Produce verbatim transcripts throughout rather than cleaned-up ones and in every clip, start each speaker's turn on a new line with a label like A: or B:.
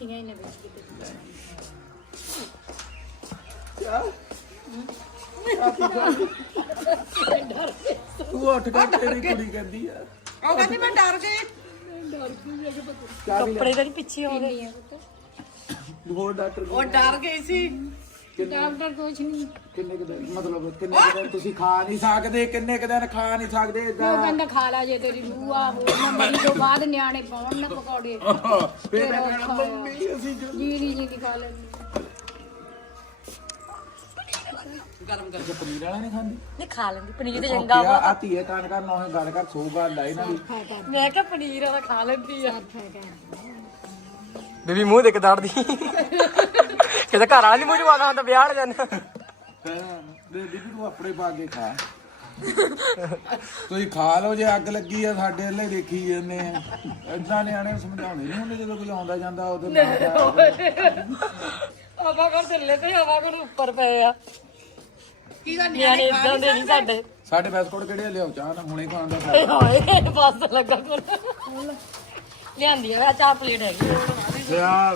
A: ਰੱਖੀਆਂ ਇਹਨੇ ਵਿੱਚ ਕਿਤੇ
B: ਤੂੰ ਉੱਠ ਕੇ ਤੇਰੀ ਕੁੜੀ ਕਹਿੰਦੀ ਆ
C: ਉਹ ਕਹਿੰਦੀ ਮੈਂ ਡਰ ਗਈ
A: ਕੱਪੜੇ ਤਾਂ ਨਹੀਂ ਪਿੱਛੇ ਹੋ ਗਏ
B: ਹੋਰ ਡਾਕਟਰ
C: ਉਹ ਡਰ ਗਈ ਸੀ
A: ਡਾਕਟਰ ਕੁਛ ਨਹੀਂ
B: ਕਿੰਨੇ ਕੁ ਦਿਨ ਮਤਲਬ ਕਿੰਨੇ ਕੁ ਦਿਨ ਤੁਸੀਂ ਖਾ ਨਹੀਂ ਸਕਦੇ ਕਿੰਨੇ ਕੁ ਦਿਨ ਖਾ ਨਹੀਂ ਸਕਦੇ
A: ਉਹ
B: ਏਦਾਂ
A: ਕਹਿੰਦਾ ਖਾ ਲਾ ਜੇ ਤੇਰੀ ਬੂਆ ਹੋਰ ਨਾ ਮਰੀ ਤੋਂ ਬਾਅਦ ਨਿਆਣੇ ਪਾਉਣ ਨਾ ਪਕੌੜੇ
B: ਫੇਰ ਮੈਂ ਕਹਿਣਾ ਮੰਮੀ ਅਸੀਂ ਜੋ
A: ਜੀ ਜੀ ਜੀ ਖਾ ਲੈਂਦੀ
C: ਗਰਮ ਗਰਮ
B: ਅੱਛਾ ਪਨੀਰ ਵਾਲਾ ਨਹੀਂ ਖਾਂਦੀ
A: ਨਹੀਂ ਖਾ ਲੈਂਦੀ ਪਨੀਰ ਤੇ
B: ਚੰਗਾ ਵਾ ਆ ਧੀਏ ਕਾਨ ਕਰ ਨੋਹੇ ਗੱਲ ਕਰ ਸੋ ਗੱਲ ਆ ਇਹਨਾਂ ਦੀ
A: ਮੈਂ ਕਿਹਾ ਪਨੀਰ ਵਾਲਾ ਖਾ ਲੈਂਦੀ ਆ
D: ਬੀਬੀ ਮੂੰਹ ਦੇਖ ਦੜਦੀ ਕਿਤੇ ਘਰ ਵਾਲਾ ਨਹੀਂ ਮੂੰਹ ਜਵਾਨਾ ਹੁੰਦਾ ਵਿਆਹ ਵਾਲੇ ਦਿਨ
B: ਬੀਬੀ ਤੂੰ ਆਪਣੇ ਪਾ ਕੇ ਖਾ ਤੁਸੀਂ ਖਾ ਲਓ ਜੇ ਅੱਗ ਲੱਗੀ ਆ ਸਾਡੇ ਵੱਲੇ ਦੇਖੀ ਜਾਂਦੇ ਆ ਏਦਾਂ ਨਿਆਣੇ ਸਮਝਾਉਂਦੇ ਨਹੀਂ ਹੁੰਦੇ ਜਦੋਂ ਕੋਈ ਆਉਂਦਾ ਜਾਂਦਾ ਉਹਦੇ
A: ਹਵਾ ਕਰ ਥੱਲੇ ਤੇ ਹਵਾ ਕਰ ਉੱਪਰ ਪਏ ਆ
C: ਕੀ ਦਾ
A: ਨਿਆਣੇ ਇਦਾਂ ਦੇ ਨਹੀਂ ਸਾਡੇ
B: ਸਾਡੇ ਬਿਸਕੁਟ ਕਿਹੜੇ ਲਿਆਓ ਚਾਹ ਨਾ ਹੁਣੇ ਖਾਣ ਦਾ
A: ਹਾਏ ਹਾਏ ਬਸ ਲੱਗਾ ਕੋਲ ਲਿਆਂਦੀ ਆ ਚਾਹ ਪਲੇਟ ਹੈਗੀ
B: ਯਾਰ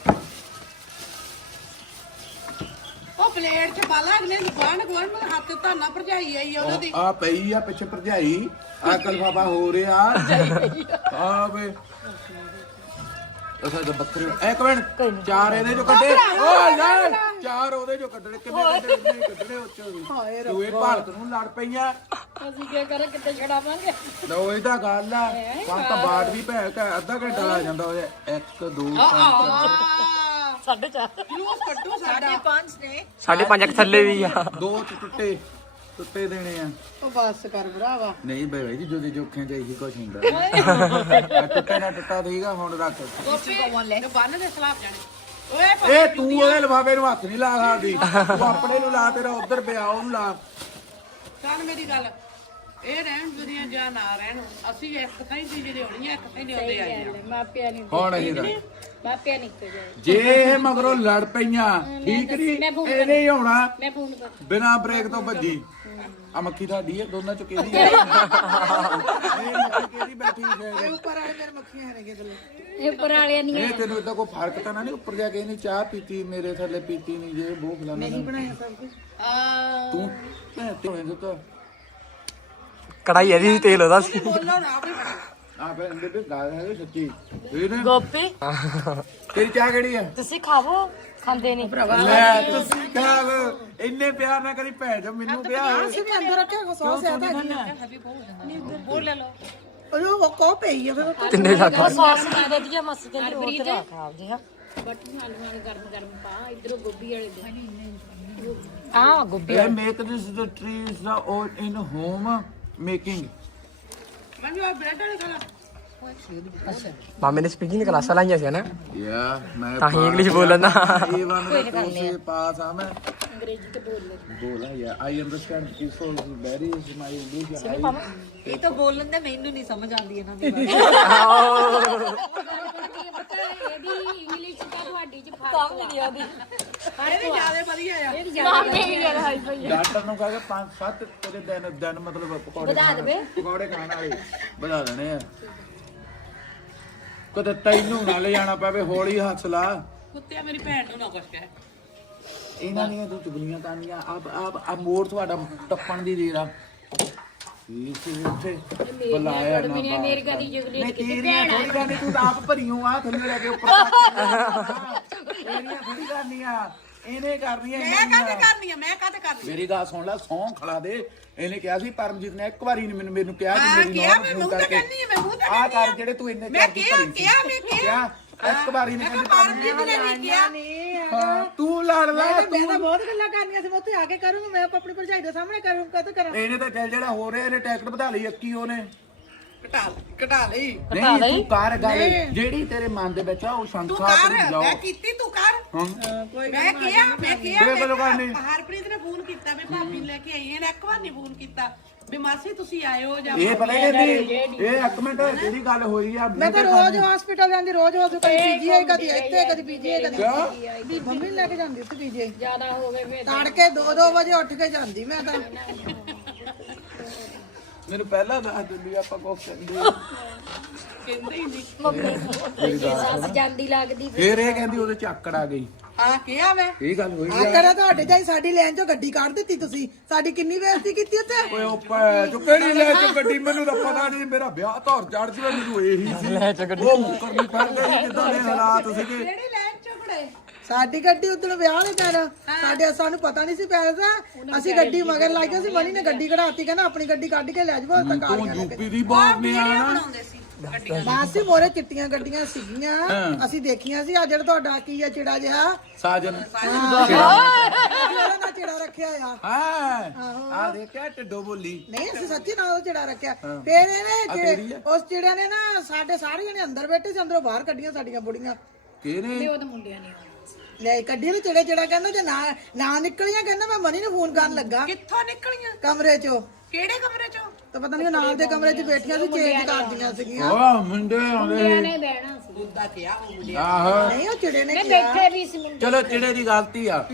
C: ਉਹ ਪਲੇਟ ਚ ਬਾਲਾ ਅਗਲੇ ਦੁਕਾਨ ਕੋਲ ਮੈਂ ਹੱਥ ਧਾਨਾ ਭਰਜਾਈ ਆਈ ਉਹਦੇ ਦੀ
B: ਆ ਪਈ ਆ ਪਿੱਛੇ ਭਰਜਾਈ ਆ ਕਲਫਾਫਾ ਹੋ ਰਿਹਾ ਆ ਵੇ ਅਸਾਂ ਤਾਂ ਬੱਕਰੇ ਇੱਕ ਮਿੰਟ ਚਾਰ ਇਹਦੇ ਚੋਂ ਕੱਢੇ ਓ ਯਾਰ ਚਾਰ ਉਹਦੇ ਚੋਂ ਕੱਢਣੇ ਕਿੰਨੇ ਕੱਢਣੇ ਨਹੀਂ ਕੱਢਣੇ ਉਹ ਚੋਂ ਵੀ ਤੂੰ ਇਹ ਭਾਰਤ ਨੂੰ ਲੜ ਪਈਆਂ
A: ਅਸੀਂ ਕੀ ਕਰਾਂ ਕਿੱਥੇ ਛੜਾਵਾਂਗੇ
B: ਲੋ ਇਹ ਤਾਂ ਗੱਲ ਆ ਪੰਜ ਤਾਂ ਬਾਟ ਵੀ ਭੈ ਕੇ ਅੱਧਾ ਘੰਟਾ ਲੱਗ ਜਾਂਦਾ ਉਹਦੇ ਇੱਕ ਦੋ ਤਿੰਨ
A: ਸਾਢੇ ਚਾਰ
C: ਜੂਸ ਕੱਢੋ ਸਾਡਾ ਪੰਜ ਨੇ
D: ਸਾਡੇ ਪੰਜ ਕੁ ਥੱਲੇ ਵੀ ਆ
B: ਦੋ ਚ ਟੁੱਟੇ ਟੁੱਟੇ ਦੇਣੇ ਆ
C: ਉਹ ਬਸ ਕਰ ਭਰਾਵਾ
B: ਨਹੀਂ ਬਈ ਭਾਈ ਜੀ ਜੋ ਦੇ ਜੋਖਿਆਂ ਚ ਇਹੀ ਕੁਛ ਹੁੰਦਾ ਟੁੱਟੇ ਨਾ ਟੁੱਟਾ ਦੇਗਾ ਹੁਣ ਰੱਖ
C: ਗੋਪੀ ਲੈ ਬੰਨ ਦੇ ਸਲਾਬ ਜਾਣੇ ਓਏ
B: ਇਹ ਤੂੰ ਉਹਦੇ ਲਿਫਾਫੇ ਨੂੰ ਹੱਥ ਨਹੀਂ ਲਾ ਸਕਦੀ ਤੂੰ ਆਪਣੇ ਨੂੰ ਲਾ ਤੇਰਾ ਉਧਰ ਪਿਆ ਉਹਨੂੰ ਲਾ
C: ਸੁਣ ਮੇਰੀ ਗੱਲ ਇਹ ਰਹਿਣ ਦੁਨੀਆ ਜਾਂ ਨਾ ਰਹਿਣ ਅਸੀਂ ਇੱਕ ਥਾਈ ਦੀ ਜਿਹੜੇ ਹੋਣੀ ਇੱਕ ਥਾਈ ਦੇ ਹੁੰਦੇ ਆਏ
A: ਮਾਪਿਆਂ ਨਹੀਂ
B: ਹੁਣ ਇਹ ਦਾ
A: ਮਾਪਿਆਂ ਨਹੀਂ ਤੇ ਜਾਏ
B: ਜੇ ਇਹ ਮਗਰੋਂ ਲੜ ਪਈਆਂ ਠੀਕ ਨਹੀਂ ਇਹਨੇ ਹੀ ਹੋਣਾ
A: ਮੈਂ ਫੋਨ ਕਰ
B: ਬਿਨਾ ਬ੍ਰੇਕ ਤੋਂ ਭੱਜੀ ਆ ਮੱਖੀ ਤੁਹਾਡੀ ਹੈ ਦੋਨਾਂ ਚੋਂ ਕਿਹਦੀ ਹੈ ਇਹ ਮੱਖੀ ਕਿਹਦੀ ਬੈਠੀ ਹੈ
C: ਉੱਪਰ ਵਾਲੇ ਮੇਰੇ ਮੱਖੀਆਂ ਹਰੇਗੇ ਥੱਲੇ
A: ਇਹ ਉੱਪਰ ਵਾਲਿਆਂ ਨਹੀਂ
B: ਇਹ ਤੈਨੂੰ ਇਦਾਂ ਕੋਈ ਫਰਕ ਤਾਂ ਨਾ ਨਹੀਂ ਉੱਪਰ ਜਾ ਕੇ ਇਹਨੇ ਚਾਹ ਪੀਤੀ ਮੇਰੇ ਥੱਲੇ ਪੀਤੀ ਨਹੀਂ ਜੇ ਬੋ ਖਲਾਣਾ ਨਹੀਂ ਬਣਾਇਆ ਸਭ ਕੁਝ
C: ਆ
B: ਤੂੰ ਤੇ ਹੋਏ ਦਿੱਤਾ
D: ਕੜਾਈ ਇਹਦੀ ਤੇਲ ਉਹਦਾ ਸੀ
C: ਬੋਲੋ ਨਾ ਵੀ ਬਣਾ
B: ਆ ਫਿਰ ਅੰਦਰ ਤੇ ਗੱਲ ਹੈ ਸੱਚੀ ਇਹ ਨਾ
A: ਗੋਪੀ
B: ਤੇਰੀ ਚਾਹ ਕਿਹੜੀ ਹੈ
A: ਤੁਸੀਂ ਖਾਵੋ ਖਾਂਦੇ ਨਹੀਂ
B: ਲੈ ਤੁਸੀਂ ਖਾ ਲਓ ਇੰਨੇ ਪਿਆਰ ਨਾ ਕਰੀ ਭੈਣ ਜੋ ਮੈਨੂੰ ਪਿਆਰ
C: ਅਸੀਂ ਵੀ ਅੰਦਰ ਰੱਖਿਆ ਕੋ ਸੌਸ ਆ ਬੋਲ ਲੈ ਲੋ ਉਹ ਕੋ ਪਈ ਆ ਫਿਰ
D: ਤਿੰਨੇ ਲੱਖ
A: ਉਹ ਸੌਸ ਨਹੀਂ ਵਧੀਆ ਮਸਤ ਤੇ ਉਹ ਤੇ ਰੱਖ ਆਪਦੇ ਹਾਂ ਬਟਨ ਆਲੂਆਂ ਨੂੰ ਗਰਮ ਗਰਮ ਪਾ ਇਧਰੋਂ ਗੋਭੀ ਵਾਲੇ ਦੇ ਹਾਂ ਗੋਭੀ
B: ਇਹ ਮੇਕ ਦਿਸ ਦ ਟਰੀਜ਼ ਦਾ ਔਰ ਇਨ ਹੋਮ ਮੇਕਿੰਗ
C: ਮੰਜੂ ਆ ਬ੍ਰੈਡ ਵਾਲੇ ਖਾਣਾ
D: ਮਾਮੇ ਨੇ ਸਪੀਕਿੰਗ ਦੀ ਕਲਾਸਾਂ ਲਾਈਆਂ ਸੀ ਨਾ
B: ਯਾ ਮੈਂ
D: ਤਾਂ ਹੀ ਇੰਗਲਿਸ਼ ਬੋਲਣਾ
B: ਇਹ ਵਨ ਦਾ ਕੋਰਸ ਪਾਸ ਆ ਮੈਂ
A: ਅੰਗਰੇਜ਼ੀ ਤੇ ਬੋਲ ਲੈ
B: ਬੋਲਾ ਯਾ I understand people very is my English ਹਾਈ
C: ਇਹ ਤਾਂ ਬੋਲਣ ਦੇ ਮੈਨੂੰ ਨਹੀਂ ਸਮਝ ਆਉਂਦੀ ਇਹਨਾਂ ਦੀ
A: ਇਹਦੀ ਇੰਗਲਿਸ਼ ਤਾਂ ਤੁਹਾਡੀ ਚ ਫਰਕ ਸਮਝ ਨਹੀਂ ਆਉਂਦੀ
C: ਇਹਦੀ ਜਿਆਦਾ ਵਧੀਆ ਆ
A: ਇਹਦੀ ਮਾਮੇ ਵੀ ਗੱਲ ਹਾਈ ਪਈ
B: ਡਾਕਟਰ ਨੂੰ ਕਹਾਂਗੇ ਪੰਜ ਸੱਤ ਤੇਰੇ ਦਿਨ ਦਿਨ ਮਤਲਬ ਪਕੌੜੇ
A: ਵਧਾ ਦੇਵੇ
B: ਪਕੌੜੇ ਖਾਣ ਵਾਲੇ ਵਧਾ ਦੇਣੇ ਆ ਕਦੇ ਤੈਨੂੰ ਨਾ ਲੈ ਜਾਣਾ ਪਵੇ ਹੌਲੀ ਹੱਥ ਲਾ
C: ਕੁੱਤਿਆ ਮੇਰੀ ਭੈਣ ਨੂੰ ਨਾ ਕੁਛ ਕਹਿ
B: ਇਹਨਾਂ ਦੀਆਂ ਤੂੰ ਚੁਗਲੀਆਂ ਕਰਨੀਆਂ ਆਪ ਆਪ ਆ ਮੋੜ ਤੁਹਾਡਾ ਟੱਪਣ ਦੀ ਦੇਰ ਆ ਇਸ ਉੱਤੇ ਬੁਲਾਇਆ ਨਾ
A: ਮੇਰੀ ਅਮਰੀਕਾ ਦੀ ਜੁਗਲੀ
B: ਨਹੀਂ ਤੇਰੀਆਂ ਥੋੜੀ ਕਰਨੀ ਤੂੰ ਤਾਂ ਆਪ ਭਰੀਓ ਆ ਥੱਲੇ ਲੈ ਕੇ ਉੱਪਰ ਤੇਰੀਆਂ ਥੋੜੀ ਕਰਨੀਆਂ ਇਹਨੇ ਕਰਨੀਆਂ
C: ਮੈਂ ਕਾਹਤੇ ਕਰਨੀ ਆ ਮੈਂ ਕਾਹਤੇ ਕਰਨੀ
B: ਮੇਰੀ ਗੱਲ ਸੁਣ ਲੈ ਸੌਂ ਖਲਾ ਦੇ ਇਹਨੇ ਕਿਹਾ ਸੀ ਪਰਮਜੀਤ ਨੇ ਇੱਕ ਵਾਰੀ ਨਹੀਂ ਮੈਨੂੰ ਮੈਨੂੰ ਕਿਹਾ ਕਿ
C: ਹਾਂ,
B: ਮੇਰੀ
C: ਕਿਹਾ,
B: ਨੌਂ
C: ਮੈਂ
B: ਨੂੰ
C: ਮੂੰਹ
B: ਫੋਨ
C: ਤੇ
B: ਕਰਕੇ
C: ਕਹਿੰਦੀ ਆ, ਮੈਂ ਮੂੰਹ ਤੇ
B: ਆਹ
C: ਕਹਿੰਦੀ
B: ਕਰ
C: ਆ।
B: ਜਿਹੜੇ ਤੂੰ ਇੰਨੇ
C: ਮੈਂ
B: ਕਰਦੀ
C: ਕਿਹਾ,
B: ਭਰੀ ਸੀ।
C: ਕਿਹਾ, ਮੈਂ ਕਿਹਾ।
B: ਇੱਕ ਵਾਰੀ ਨਹੀਂ ਕਹਿੰਦੀ
C: ਪਰਮਜੀਤ ਨੇ ਨਹੀਂ ਕਿਹਾ
B: ਹਾਂ ਤੂੰ ਲੜ ਲੈ
C: ਮੈਂ ਤਾਂ ਬਹੁਤ ਗੱਲਾਂ ਕਰਨੀਆਂ ਸੀ ਮੈਂ ਉੱਥੇ ਆ ਕੇ ਕਰੂੰਗਾ ਮੈਂ ਆਪਣੀ ਭਰਜਾਈ ਦੇ ਸਾਹਮਣੇ ਕਰੂੰ ਕਦ ਕਰਾਂ
B: ਇਹਨੇ ਤਾਂ ਚੱਲ ਜਿਹੜਾ ਹੋ ਰਿਹਾ ਇਹਨੇ ਟੈਕਟ ਵਧਾ ਲਈ ਅੱਕੀ ਉਹਨੇ
C: ਘਟਾ ਘਟਾ ਲਈ
B: ਨਹੀਂ ਤੂੰ ਕਰ ਗੱਲ ਜਿਹੜੀ ਤੇਰੇ ਮਨ ਦੇ ਵਿੱਚ ਆ ਉਹ
C: ਤੂੰ
B: ਸ਼ੰਕਾ
C: ਕਰ
B: ਤੇ ਜਾਓ
C: ਮੈਂ ਕੀਤੀ ਤੂੰ ਕਰ
B: ਹਾਂ
C: ਮੈਂ ਕਿਹਾ ਮੈਂ ਕਿਹਾ
B: ਬੇ ਬਲੋ ਕਰਨੀ
C: ਹਰਪ੍ਰੀਤ ਨੇ ਫੋਨ ਕੀਤਾ ਵੀ ਭਾਬੀ ਨੂੰ ਲੈ ਕੇ ਆਈ ਇਹਨੇ ਇੱਕ ਵਾਰ ਨਹੀਂ ਫੋਨ ਕੀਤਾ ਵੀ ਮਾਸੀ ਤੁਸੀਂ ਆਇਓ ਜਾਂ
B: ਇਹ ਪਤਾ ਕਹਿੰਦੀ ਇਹ ਇੱਕ ਮਿੰਟ ਜਿਹੜੀ ਗੱਲ ਹੋਈ ਆ
E: ਮੈਂ ਤਾਂ ਰੋਜ਼ ਹਸਪੀਟਲ ਜਾਂਦੀ ਰੋਜ਼ ਰੋਜ਼ ਕਦੀ ਪੀਜੀਆਈ ਕਦੀ ਇੱਥੇ ਕਦੀ ਪੀਜੀਆਈ ਕਦੀ ਵੀ ਮੰਮੀ ਲੈ ਕੇ ਜਾਂਦੀ ਉੱਥੇ ਪੀਜੀਆਈ
A: ਜ਼ਿਆਦਾ ਹੋਵੇ ਫੇਰ
E: ਤੜਕੇ ਦੋ ਦੋ ਵਜੇ ਉੱਠ ਕੇ ਜਾਂਦੀ ਮੈਂ ਤਾਂ
B: ਮੈਨੂੰ ਪਹਿਲਾਂ ਦੱਸ ਦਿੰਦੀ ਆਪਾਂ ਕੁਛ ਕਰਦੇ
C: ਕਹਿੰਦੇ ਹੀ ਨਹੀਂ
A: ਮੰਮੀ ਸੱਸ ਜਾਂਦੀ ਲੱਗਦੀ
B: ਫੇਰ ਇਹ ਕਹਿੰਦੀ ਉਹਦੇ ਚ ਆਕੜ ਆ ਗਈ।
C: ਹਾਂ ਕਿਹਾ ਮੈਂ
B: ਇਹ ਗੱਲ ਹੋਈ
E: ਆ ਕਰਾ ਤੁਹਾਡੇ ਚਾਹੀ ਸਾਡੀ ਲੈਣ ਚੋਂ ਗੱਡੀ ਕੱਢ ਦਿੱਤੀ ਤੁਸੀਂ ਸਾਡੀ ਕਿੰਨੀ ਬੇਇੱਜ਼ਤੀ ਕੀਤੀ ਉੱਥੇ
B: ਓਏ ਉੱਪਰ ਤੂੰ ਕਿਹੜੀ ਲੈ ਕੇ ਗੱਡੀ ਮੈਨੂੰ ਤਾਂ ਪਤਾ ਨਹੀਂ ਮੇਰਾ ਵਿਆਹ ਧੌਰ ਚੜ ਜਵੇ ਮੈਨੂੰ ਇਹੀ ਸੀ
D: ਲੈ ਚ ਗੱਡੀ
B: ਉਹ ਕਰਨੀ ਪੈਂਦੇ ਸੀ ਜਿੱਦਾਂ ਦੇ ਹਾਲਾਤ ਸੀਗੇ।
C: ਕਿਹੜੀ ਲੈਣ ਚੁਗੜੇ
E: ਸਾਡੀ ਗੱਡੀ ਉਦੋਂ ਵਿਆਹ ਦੇ ਦਿਨ ਸਾਡੇ ਸਾਨੂੰ ਪਤਾ ਨਹੀਂ ਸੀ ਪੈਸਾ ਅਸੀਂ ਗੱਡੀ ਮਗਰ ਲੱਗ ਗਏ ਸੀ ਮਨੀ ਨੇ ਗੱਡੀ ਕਢਾਤੀ ਕਹਿੰਦਾ ਆਪਣੀ ਗੱਡੀ ਕੱਢ ਕੇ ਲੈ ਜਾਵੋ ਤਾਂ
B: ਤੂੰ
E: ਕਾਲੀਆਂ ਲੈ
B: ਯੂਪੀ ਦੀ ਬਾਤ ਨਹੀਂ ਆਣਾ
C: ਬਣਾਉਂਦੇ ਸੀ ਗੱਡੀਆਂ
E: ਬਾਸੀ ਮੋਰੇ ਚਿੱਟੀਆਂ ਗੱਡੀਆਂ ਸੀਗੀਆਂ ਅਸੀਂ ਦੇਖੀਆਂ ਸੀ ਆ ਜਿਹੜਾ ਤੁਹਾਡਾ ਕੀ ਆ ਚਿੜਾ ਜਿਹਾ
B: ਸਾਜਨ
E: ਉਹਦਾ ਨਾਂ ਚਿੜਾ ਰੱਖਿਆ ਆ
B: ਹਾਂ ਆ ਦੇਖਿਆ ਟੱਡੋ ਬੋਲੀ
E: ਨਹੀਂ ਅਸੀਂ ਸੱਚੀ ਨਾਲ ਉਹ ਚਿੜਾ ਰੱਖਿਆ ਫੇਰ ਇਹਨੇ ਜਿਹੜੇ ਉਸ ਚਿੜਿਆਂ ਨੇ ਨਾ ਸਾਡੇ ਸਾਰੇ ਜਣੇ ਅੰਦਰ ਬੈਠੇ ਸੀ ਅੰਦਰੋਂ ਬਾਹਰ ਕੱਢੀਆਂ ਸਾਡੀਆਂ ਬੁੜੀਆਂ
B: ਕਿਹਨੇ
A: ਉਹ ਤਾਂ ਮੁੰਡਿਆਂ ਨੇ
E: ਲੈ ਕੱਢੀ ਨੇ ਚਿੜੇ ਚਿੜਾ ਕਹਿੰਦਾ ਜੇ ਨਾ ਨਾ ਨਿਕਲੀਆਂ ਕਹਿੰਦਾ ਮੈਂ ਮਨੀ ਨੂੰ ਫੋਨ ਕਰਨ ਲੱਗਾ
C: ਕਿੱਥੋਂ ਨਿਕਲੀਆਂ
E: ਕਮਰੇ ਚੋਂ
C: ਕਿਹੜੇ ਕਮਰੇ ਚੋਂ
E: ਤਾਂ ਪਤਾ ਨਹੀਂ ਉਹ ਨਾਲ ਦੇ ਕਮਰੇ 'ਚ ਬੈਠੀਆਂ ਸੀ ਚੇਂਜ ਕਰਦੀਆਂ ਸੀਗੀਆਂ
B: ਓ ਮੁੰਡੇ ਆਉਂਦੇ
A: ਨੇ ਬਹਿਣਾ ਸੀ
C: ਉਹਦਾ ਕਿਹਾ ਉਹ ਮੁੰਡੇ
B: ਆਹੋ
E: ਨਹੀਂ ਉਹ ਚਿੜੇ ਨੇ
A: ਮੈਂ
E: ਕਿਹਾ
A: ਬੈਠੇ ਵੀ ਸੀ ਮੁੰਡੇ
B: ਚਲੋ ਚਿੜੇ ਦੀ ਗਲਤੀ ਆ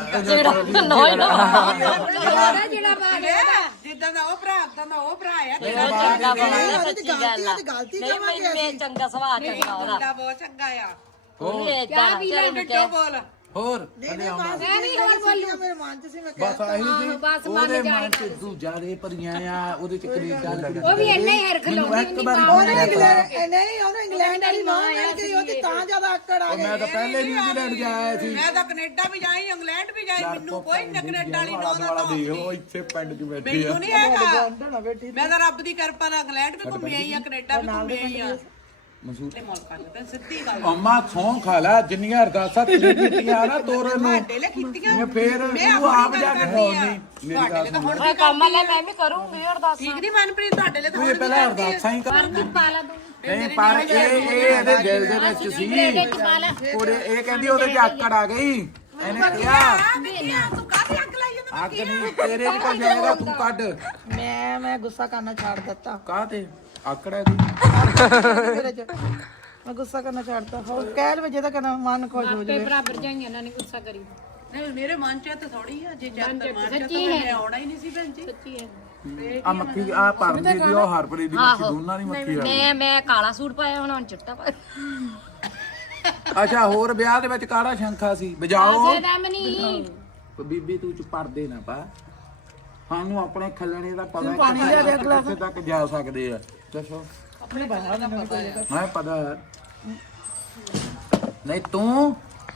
A: ਜਿਹੜਾ ਜਿਹੜਾ ਪਾ ਗਿਆ
C: ਜਿੱਦਾਂ ਦਾ ਉਹ ਭਰਾ ਉਦਾਂ ਦਾ ਉਹ ਭਰਾ ਆ
E: ਸੱਚੀ ਗੱਲ ਆ ਗਲਤੀ ਕਰਾਂਗੇ ਅਸੀਂ
A: ਚੰਗਾ ਸੁਭਾਅ ਚੰਗਾ ਉਹਦਾ
C: ਮੁੰਡਾ ਬਹੁਤ ਚੰਗਾ ਆ
B: ਹੋਰ
A: ਚਾਹ ਪੀ ਲੈ
C: ਟੱਟੋ ਬੋਲ
B: ਹੋਰ
E: ਨਹੀਂ ਨਹੀਂ ਮੈਂ ਨਹੀਂ ਹੋਰ ਬੋਲੂ ਮੇਰੇ ਮਨ 'ਚ ਸੀ ਮੈਂ ਕਿਹਾ
B: ਬਸ ਆਹੀ ਸੀ
A: ਬਸ ਮੰਨ
B: ਉਹਦੇ
A: ਜਾਣੀ
B: ਮਨ ਚ ਤੂੰ ਜਿਆਦੇ ਭਰੀਆਂ ਆ ਉਹਦੇ ਚ ਕੈਨੇਡਾ ਲੱਗਦਾ
A: ਉਹ ਵੀ ਇੰਨਾ ਹੀ ਹਰਖ
B: ਮੈਨੂੰ
A: ਲਾਉਂਦੀ
B: ਇੱਕ ਵਾਰੀ
E: ਉਹਨੇ ਇੰਗਲੈਂਡ ਨਹੀਂ ਉਹਨੇ ਇੰਗਲੈਂਡ ਵਾਲੀ ਮਾਂ ਮਿਲ ਗਈ ਉਹ ਤੇ ਤਾਂ ਜ਼ਿਆਦਾ ਆਕੜ ਆ
B: ਉਹ
E: ਗਈ
B: ਮੈਂ ਤਾਂ ਪਹਿਲੇ ਨਿਊਜ਼ੀਲੈਂਡ ਜਾ ਆਇਆ ਸੀ
C: ਮੈਂ ਤਾਂ ਕੈਨੇਡਾ ਵੀ ਜਾਈ ਇੰਗਲੈਂਡ ਵੀ ਜਾਈ ਮੈਨੂੰ ਕੋਈ ਨਾ ਕੈਨੇਡਾ ਵਾਲੀ ਨੌ ਦਾ
B: ਵਾਲਾ
C: ਤਾਂ
B: ਦੇ ਉਹ ਇੱਥੇ ਪਿੰਡ ਚ ਬੈਠੀ ਆ
C: ਮੈਨੂੰ ਨਹੀਂ ਹੈਗਾ
E: ਲੰਡਨ ਆ ਬੈਠੀ
C: ਮੈਂ ਤਾਂ ਰੱਬ ਦੀ ਕਿਰਪਾ ਨਾਲ ਇੰਗਲੈਂਡ ਵੀ ਘੁੰਮੀ ਆਈ ਆ ਕੈਨੇਡਾ ਵੀ ਘੁੰਮੀ ਆਈ ਆ
B: ਮਸੂਦ
C: ਤੇ ਮੁਲਕਾਂ ਚ ਤਾਂ ਸਿੱਧੀ ਗੱਲ
B: ਅੰਮਾ ਸੌਂ ਖਾ ਲੈ ਜਿੰਨੀਆਂ ਅਰਦਾਸਾਂ ਤੂੰ ਕੀਤੀਆਂ ਨਾ ਤੋਰਨ ਨੂੰ
C: ਡੇਲੇ ਕੀਤੀਆਂ
B: ਇਹ ਫੇਰ ਤੂੰ ਆਪ ਜਾ ਕੇ ਖੋਲਨੀ ਮੇਰੀ ਗੱਲ ਸੁਣ
C: ਹੁਣ
A: ਕੰਮ ਲੈ ਮੈਂ ਵੀ ਕਰੂੰਗੀ ਅਰਦਾਸ
C: ਠੀਕ ਨਹੀਂ ਮਨਪ੍ਰੀਤ ਤੁਹਾਡੇ ਲਈ ਤਾਂ
B: ਤੂੰ ਇਹ ਪਹਿਲਾਂ ਅਰਦਾਸਾਂ ਹੀ ਕਰ
A: ਪਾ ਲਾ ਤੂੰ
B: ਨਹੀਂ ਪਰ ਇਹ ਇਹ ਇਹਦੇ ਦਿਲ ਦੇ ਵਿੱਚ ਸੀ ਕੁੜੇ ਇਹ ਕਹਿੰਦੀ ਉਹਦੇ ਚ ਆਕੜ ਆ ਗਈ ਇਹਨੇ ਕਿਹਾ
C: ਤੂੰ ਕਾਹਦੀ ਅੱਗ ਲਾਈ ਜਾਂਦਾ
B: ਅੱਗ ਨਹੀਂ ਤੇਰੇ ਵੀ ਤਾਂ ਜਾਏਗਾ ਤੂੰ ਕੱਢ
E: ਮੈਂ ਮੈਂ ਗੁੱਸਾ ਕਰਨਾ ਛੱਡ ਦਿੱਤਾ
B: ਕਾਹ ਤੇ ਆਕੜ ਹੈ ਦੀ
E: ਮੇਰੇ 'ਚ ਮੈਂ ਗੁੱਸਾ ਕਰਨਾ ਛੱਡਤਾ ਹੋਰ ਕਹਿ ਲਵੇ ਜਿਹਦਾ ਕਰਨਾ ਮਨ ਖੁਸ਼ ਹੋ
A: ਤੇ
E: ਜਾਵੇ
A: ਬਰਾਬਰ ਜਾਈਆਂ ਇਹਨਾਂ ਨੇ ਗੁੱਸਾ ਕਰੀ
C: ਨਹੀਂ ਮੇਰੇ ਮਨ ਚ ਤਾਂ ਥੋੜੀ ਆ ਜੇ ਜਦ ਤੱਕ ਮਨ ਚ
A: ਸੱਚੀ
C: ਤਾਂ
A: ਹੈ।
C: ਮੈਂ ਆਉਣਾ ਹੀ ਨਹੀਂ ਸੀ ਭੈਣ ਜੀ
A: ਸੱਚੀ ਹੈ
B: ਆ ਮੱਖੀ ਆ ਪਰਮਜੀਤ ਦੀ ਉਹ ਹਰਪ੍ਰੀਤ ਦੀ ਮੱਖੀ ਦੋਨਾਂ ਦੀ ਮੱਖੀ ਆ
A: ਮੈਂ ਮੈਂ ਕਾਲਾ ਸੂਟ ਪਾਇਆ ਹੁਣ ਹੁਣ ਚਿੱਟਾ ਪਾਇਆ
B: ਅੱਛਾ ਹੋਰ ਵਿਆਹ ਦੇ ਵਿੱਚ ਕਾੜਾ ਸ਼ੰਖਾ ਸੀ ਵਜਾਓ
A: ਜੇ ਦਮ ਨਹੀਂ
B: ਬੀਬੀ ਤੂੰ ਚ ਪਰਦੇ ਨਾ ਪਾ ਸਾਨੂੰ ਆਪਣੇ ਖੱਲਣੇ ਦਾ ਪਤਾ
E: ਪਾਣੀ ਲਿਆ ਦੇ ਅਗਲਾ
B: ਕਿੱਥੇ ਤੱਕ ਜਾ ਸਕਦੇ ਆ ਦੱਸੋ
E: ਆਪਣੇ ਬਾਹਰ ਨਾ
B: ਮੈਂ ਪਤਾ ਹੈ ਨਹੀਂ ਤੂੰ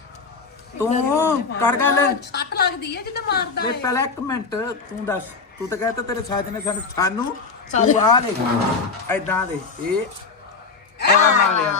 B: ਤੂੰ ਕਰ ਗੱਲ
C: ਸੱਟ ਲੱਗਦੀ ਹੈ ਜਦੋਂ ਮਾਰਦਾ
B: ਵੇ ਪਹਿਲਾਂ ਇੱਕ ਮਿੰਟ ਤੂੰ ਦੱਸ ਤੂੰ ਤਾਂ ਕਹਿੰਦਾ ਤੇਰੇ ਸਾਥ ਨੇ ਸਾਨੂੰ ਸਾਨੂੰ ਤੂੰ ਆ ਦੇਖ ਐਦਾਂ ਦੇ ਇਹ ਐ ਮਾਰਿਆ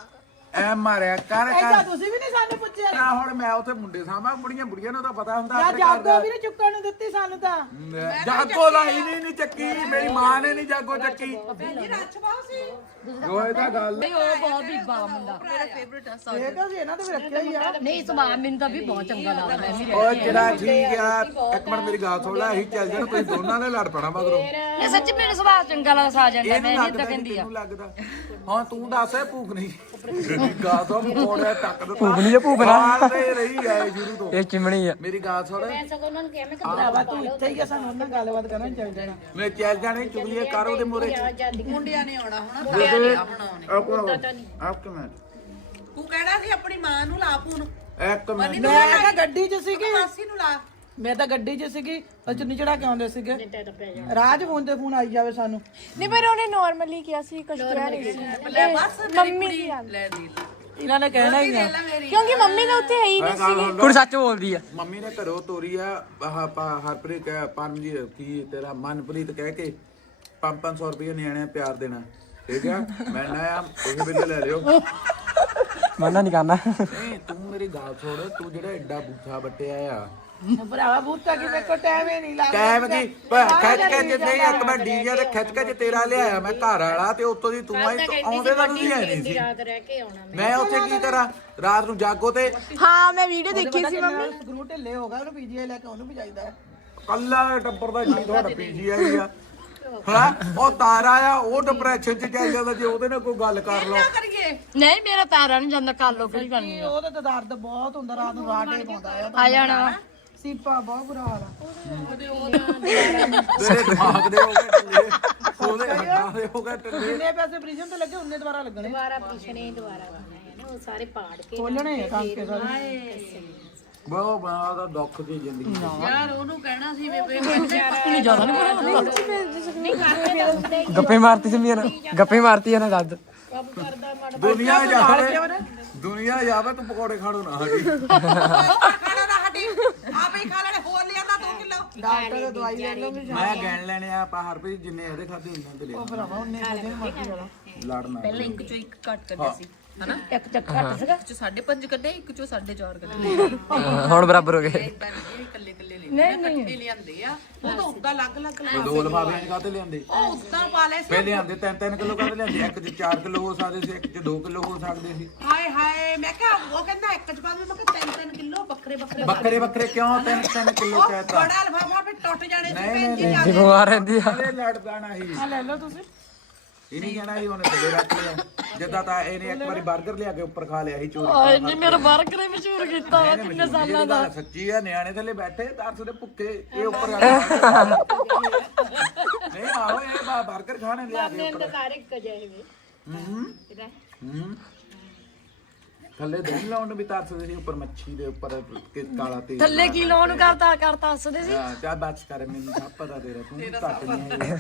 B: ਐ ਮਾਰਿਆ ਕਰ
E: ਐਡਾ
B: ਕਰ
E: ਤੁਸੀਂ ਵੀ ਨਹੀਂ ਸਾਨੂੰ ਪੁੱਛਿਆ
B: ਨਾ ਹੁਣ ਮੈਂ ਉੱਥੇ ਮੁੰਡੇ ਸਾਹਮਣੇ ਬੁੜੀਆਂ ਬੁੜੀਆਂ ਨੂੰ ਤਾਂ ਪਤਾ ਹੁੰਦਾ
E: ਜਾਂ
B: ਆਪਣੇ ਘਰ
E: ਜਾਗੋ
B: ਦਾ।
E: ਵੀ ਨਹੀਂ ਚੁੱਕਣ ਨੂੰ ਦਿੱਤੀ ਸਾਨੂੰ ਤਾਂ
B: ਜਾਗੋ ਲਾਈ ਨਹੀਂ ਨਹੀਂ ਚੱਕੀ ਮੇਰੀ ਮਾਂ ਨੇ ਨਹੀਂ ਜਾਗੋ ਚੱਕੀ
C: ਜੀ ਰੱਛ ਪਾਉ ਸੀ
B: ਉਹ ਇਹਦਾ ਗੱਲ
A: ਉਹ ਬਹੁਤ ਬੀਬਾ ਮੁੰਡਾ
C: ਮੇਰਾ ਫੇਵਰਿਟ ਆ
E: ਇਹ ਤਾਂ ਸੀ ਇਹਨਾਂ ਤੇ ਵੀ ਰੱਖਿਆ ਹੀ ਆ
A: ਨਹੀਂ ਸੁਭਾਅ ਮੈਨੂੰ ਤਾਂ ਵੀ ਬਹੁਤ ਚੰਗਾ ਲੱਗਦਾ ਮੈਂ ਵੀ
B: ਓਏ ਜਿਹੜਾ ਠੀਕ ਆ ਇੱਕ ਮਿੰਟ ਮੇਰੀ ਗੱਲ ਸੁਣ ਲੈ ਅਸੀਂ ਚੱਲ ਜਾਣਾ ਤੁਸੀਂ ਦੋਨਾਂ ਨੇ ਲੜ ਪੈਣਾ ਮਗਰੋਂ
A: ਇਹ ਸੱਚ ਮੈਨੂੰ ਸੁਭਾਅ ਚੰਗਾ ਲੱਗਦਾ ਆ ਜਾਂਦਾ
B: ਇਹਨੂੰ
A: ਮੈਂ
B: ਲੱਗਦਾ
A: ਇਦਾਂ ਕਹਿੰਦੀ ਆ
B: ਤੈਨੂੰ ਲੱਗਦਾ ਹਾਂ ਤੂੰ ਦੱਸ ਇਹ ਭੂਖ ਨਹੀਂ ਗਾ ਤੋਂ ਮੋੜਿਆ ਟੱਕ ਦਿੱਤਾ
D: ਭੂਖ ਨਹੀਂ, ਇਹ ਭੂਖ ਨਾ।
B: ਖਾਣ ਤੇ ਰਹੀ ਆ ਇਹ ਸ਼ੁਰੂ ਤੋਂ
D: ਇਹ ਚਿਮਣੀ ਆ
B: ਮੇਰੀ ਗੱਲ ਸੁਣ
A: ਮੈਂ ਸਗੋਂ ਉਹਨਾਂ ਨੂੰ ਕਿਹਾ ਮੈਂ
E: ਭਰਾਵਾ ਤੂੰ ਇੱਥੇ ਹੀ ਆ ਸਾਨੂੰ ਉਹਨਾਂ ਨਾਲ ਗੱਲਬਾਤ ਕਰਨ ਚੱਲ ਜਾਣਾ
B: ਮੈਂ ਚੱਲ ਜਾਣੇ ਚੁਗਲੀਆਂ ਕਰ ਉਹਦੇ ਮੋਰੇ
A: ਜਾਂਦੀ
C: ਮੁੰਡਿਆਂ ਨੇ ਆਉਣਾ ਹੁਣ ਮੁੰਡਿਆਂ ਨੇ ਆਉਣਾ ਉਹਨੇ
B: ਇੱਕ ਮਿੰਟ
C: ਤੂੰ ਕਹਿਣਾ ਸੀ ਆਪਣੀ ਮਾਂ ਨੂੰ ਲਾ ਪੂਨ
B: ਇੱਕ ਮਿੰਟ
E: ਮੈਂ ਤਾਂ ਗੱਡੀ 'ਚ ਸੀਗੀ
C: ਮਾਸੀ ਨੂੰ ਲਾ
E: ਮੈਂ ਤਾਂ ਗੱਡੀ 'ਚ ਸੀਗੀ ਉਹ ਚੁੰਨੀ ਚੜਾ ਕੇ ਆਉਂਦੇ ਸੀਗੇ ਰਾਜ ਫੋਨ ਤੇ ਫੋਨ ਆਈ ਜਾਵੇ ਸਾਨੂੰ
F: ਨਹੀਂ ਪਰ ਉਹਨੇ ਨਾਰਮਲੀ ਕਿਹਾ ਸੀ ਕੁਝ ਕਿਹਾ ਨਹੀਂ ਸੀ
C: ਲੈ ਬਸ
F: ਮੰਮੀ ਦੀ ਗੱਲ
C: ਲੈ ਦੀ
E: ਇਹਨਾਂ ਨੇ ਕਹਿਣਾ ਹੀ ਆ
C: ਲੈ ਮੇਰੀ
F: ਕਿਉਂਕਿ ਮੰਮੀ ਤਾਂ ਉੱਥੇ ਹੈ ਹੀ
B: ਮੈਂ ਗੱਲ ਸੁਣ
D: ਕੁੜੀ ਸੱਚ ਬੋਲਦੀ ਆ
B: ਮੰਮੀ ਨੇ ਘਰੋਂ ਤੋਰੀ ਆ ਆਹ ਪਾ- ਹਰਪ੍ਰੀਤ ਕਹਿ ਪਰਮਜੀਤ ਕੀ ਤੇਰਾ ਮਨਪ੍ਰੀਤ ਕਹਿ ਕੇ ਪੰਜ ਪੰਜ ਸੌ ਰੁਪਏ ਨਿਆਣਿਆਂ ਪਿਆਰ ਦੇਣਾ ਠੀਕ ਆ ਮੈਂ ਨਾ ਆ ਉਹ ਬਿੱਲ ਲੈ ਲਿਓ
D: ਮੰਨਾ ਨਹੀਂ ਕਰਨਾ
B: ਨਹੀਂ ਤੂੰ ਮੇਰੀ ਗੱਲ ਛੋੜ ਤੂੰ ਜਿਹੜਾ ਐਡਾ ਬੂਥਾ ਬੱਟਿਆ ਆ
E: ਭਰਾਵਾ ਬੂਤਾ ਕਿ ਮੇਰੇ ਕੋ ਟਾਈਮ ਹੀ ਨਹੀਂ ਲੱਗਦਾ
B: ਕਾਇਮ ਕੀ ਪ- ਖਿੱਚ ਕੇ ਜੇ ਨਹੀਂ ਇੱਕ ਮੈਂ ਡੀਜੇ ਤੇ ਖਿੱਚ ਕੇ ਜੇ ਤੇਰਾ ਲਿਆਇਆ ਮੈਂ ਘਰ ਵਾਲਾ ਤੇ ਉੱਤੋਂ ਦੀ ਤੂੰ ਆਈ ਆਉਂਦੇ ਤਾਂ ਤੁਸੀਂ ਹੈ ਨਹੀਂ ਸੀ
A: ਰਾਤ ਰਹਿ ਕੇ ਆਉਣਾ
B: ਮੈਂ ਉੱਥੇ ਕੀ ਕਰਾਂ ਰਾਤ ਨੂੰ ਜਾਗੋ ਤੇ
F: ਹਾਂ ਮੈਂ ਵੀਡੀਓ ਦੇਖੀ ਸੀ ਮੰਮੀ
E: ਸਕਰੂ ਢਿੱਲੇ ਹੋ ਗਿਆ ਉਹਨੂੰ ਪੀਜੀਆਈ ਲੈ ਕੇ ਉਹਨੂੰ ਵੀ ਜਾਈਦਾ
B: ਕੱਲਾ ਟੱਬਰ ਦਾ ਜੀ ਤੁਹਾਡਾ ਪੀਜੀਆਈ ਆ ਹਾਂ ਉਹ ਤਾਰਾ ਆ ਉਹ ਡਿਪਰੈਸ਼ਨ ਚ ਚੱਲ ਜਾਂਦਾ ਜੇ ਉਹਦੇ ਨਾਲ ਕੋਈ ਗੱਲ ਕਰ ਲਓ
C: ਕਰੀਏ
A: ਨਹੀਂ ਮੇਰਾ ਤਾਰਾ ਨਹੀਂ ਜਾਂਦਾ ਕੱਲ ਲੋਕ ਨਹੀਂ ਕਰਨੀ
E: ਉਹਦਾ ਤਾਂ ਦਰਦ ਬਹੁਤ ਹੁੰਦਾ ਰਾਤ ਨੂੰ ਰਾਟੇ ਪਾਉਂਦਾ ਆ
A: ਆ ਜਾਣਾ
E: ਸੀਪਾ ਬਹੁਤ ਬੁਰਾ ਹਾਲ ਆ
B: ਤੇਰੇ ਦਿਮਾਗ ਦੇ ਹੋ ਗਏ ਢਿੱਲੇ। ਉਹਦੇ ਹੱਥਾਂ ਦੇ ਹੋ ਗਏ ਟੱਲੇ।
E: ਜਿੰਨੇ ਪੈਸੇ ਪ੍ਰੀਜ਼ਨ ਤੇ ਲੱਗੇ ਉਹਨੇ ਦੁਬਾਰਾ ਲੱਗਣੇ
A: ਦੁਬਾਰਾ ਪਿਛਣੇ ਦੁਬਾਰਾ ਬਣਾਏ ਨਾ ਉਹ ਸਾਰੇ ਪਾੜ ਕੇ
E: ਖੋਲਣੇ ਆ ਕੰਮ ਕੇ ਸਾਰੇ
B: ਬਹੁਤ ਬੜਾ ਦਾ ਦੁੱਖ ਦੀ ਜ਼ਿੰਦਗੀ
C: ਯਾਰ ਉਹਨੂੰ ਕਹਿਣਾ ਸੀ ਬੇਬੇ
D: ਗੱਪੇ ਮਾਰਤੀ ਸੀ ਮੀਆਂ ਗੱਪੇ ਮਾਰਤੀ ਆ ਨਾ ਦੱਦ
B: ਦੁਨੀਆ ਜਾਵੇ ਦੁਨੀਆ ਜਾਵੇ ਤੂੰ ਪਕੌੜੇ ਖਾਣੋ ਨਾ ਹਟੀ
C: ਖਾਣਾ ਨਾ ਹਟੀ ਆਪੇ ਹੀ ਖਾ ਲੈਣੇ ਹੋਰ ਲਿਆਂਦਾ ਦੋ ਕਿਲੋ
E: ਡਾਕਟਰ ਦੀ ਦਵਾਈ ਲੈ ਲਓ
B: ਮੈਂ ਗਿਣ ਲੈਣੇ ਆ ਆਪਾਂ ਹਰ ਰੁਪਏ ਜਿੰਨੇ ਇਹਦੇ ਖਾਦੇ ਉਹਨਾਂ ਤੇ ਲਿਆ
E: ਭਰਾਵਾ ਉਹਨੇ ਦੇ ਮਰਜ਼ੀ ਵਾਲਾ
B: ਲੜਨਾ
G: ਪਹਿਲਾਂ ਇੱਕ ਚੋਂ ਇੱਕ ਕੱਟ ਕੱਢਿਆ ਸੀ ਹਨਾ
A: ਇੱਕ ਚੱਕ ਘੱਟ ਸੀਗਾ
G: ਇੱਕ ਚੋਂ ਸਾਢੇ ਪੰਜ ਕੱਢੇ ਇੱਕ ਚੋਂ ਸਾਢੇ ਚਾਰ ਕੱਢੇ
D: ਹੁਣ ਬਰਾਬਰ ਹੋ ਗਏ
C: ਇਦਾਂ ਇਹ ਇਕੱਲੇ ਇਕੱਲੇ ਲੈ ਨਹੀਂ ਨਹੀਂ ਲਿਆਂਦੇ ਆ ਉਹ ਤਾਂ ਉਦਾਂ ਅਲੱਗ ਅਲੱਗ
B: ਉਹ ਦੋ ਲਫਾਫੇ ਚ ਕਾਤੇ ਲਿਆਂਦੇ
C: ਉਹ ਉਦਾਂ ਪਾ ਲੈ ਸੀ
B: ਪਹਿਲੇ ਆਂਦੇ ਤਿੰਨ ਤਿੰਨ ਕਿਲੋ ਕਾਤੇ ਲਿਆਂਦੇ ਇੱਕ ਚ ਚਾਰ ਕਿਲੋ ਹੋ ਸਕਦੇ ਸੀ ਇੱਕ ਚ ਦੋ ਕਿਲੋ ਹੋ ਸਕਦੇ ਸੀ
C: ਹਾਏ ਹਾਏ ਮੈਂ ਕਿਹਾ ਉਹ ਕਹਿੰਦਾ ਇੱਕ ਚ ਪਾ ਦੇ ਮੈਂ ਕਿਹਾ ਤਿੰਨ ਤਿੰਨ ਕਿਲੋ ਵੱਖਰੇ ਵੱਖਰੇ
B: ਬੱਕਰੇ ਬੱਕਰੇ ਕਿਉਂ ਤਿੰਨ ਤਿੰਨ ਕਿਲੋ
C: ਉਹ
B: ਕਹਿਤਾ
C: ਬੜਾ ਲਫਾਫਾ ਫਿਰ ਟੁੱਟ ਜਾਣੇ ਸੀ
B: ਨਹੀਂ,
C: ਭੈਣ ਜੀ
B: ਨਹੀਂ,
D: ਜੀ ਬਿਮਾਰ ਰਹਿੰਦੀ ਆ
B: ਇਹ ਲੜਦਾ ਨਾ ਹੀ
E: ਆ ਲੈ ਲਓ ਤੁਸੀਂ
B: ਇਹ ਨਹੀਂ ਕਹਿਣਾ ਸੀ ਉਹਨੇ ਥੱਲੇ ਰੱਖ ਲਿਆ ਜਿੱਦਾਂ ਤਾਂ ਇਹਨੇ ਇੱਕ ਵਾਰੀ 버ਗਰ ਲਿਆ ਕੇ ਉੱਪਰ ਖਾ ਲਿਆ ਸੀ ਚੋਰੀ
A: ਓਏ ਨਹੀਂ ਮੇਰਾ 버ਗਰ ਹੀ ਮਸ਼ਹੂਰ ਕੀਤਾ ਵਾ ਕਿੰਨੇ ਸਾਲਾਂ ਦਾ
B: ਸੱਚੀ ਆ ਨਿਆਣੇ ਥੱਲੇ ਬੈਠੇ ਦਰਸ ਦੇ ਭੁੱਖੇ ਇਹ ਉੱਪਰ ਆ ਨਹੀਂ ਆਹੋ ਇਹ ਬਾ 버ਗਰ ਖਾਣੇ ਲਿਆ ਕੇ ਉੱਪਰ
A: ਸਾਰੇ ਇੱਕ ਜਿਹੇ ਵੇ
B: ਹੂੰ ਹੂੰ ਥੱਲੇ ਦਹੀਂ ਲਾਉਣ ਨੂੰ ਵੀ ਤਰਸਦੇ ਸੀ ਉੱਪਰ ਮੱਛੀ ਦੇ ਉੱਪਰ ਕਿ ਕਾਲਾ ਤੇਲ
A: ਥੱਲੇ ਕੀ ਲਾਉਣ ਨੂੰ ਕਰਤਾ ਕਰਤਾ ਹੱਸਦੇ ਸੀ
B: ਹਾਂ ਚਾਹ ਬਚ ਕਰ ਮੈਨੂੰ ਸਭ ਪਤਾ ਤੇਰਾ ਤੂੰ ਘੱਟ ਨਹੀਂ ਹੈ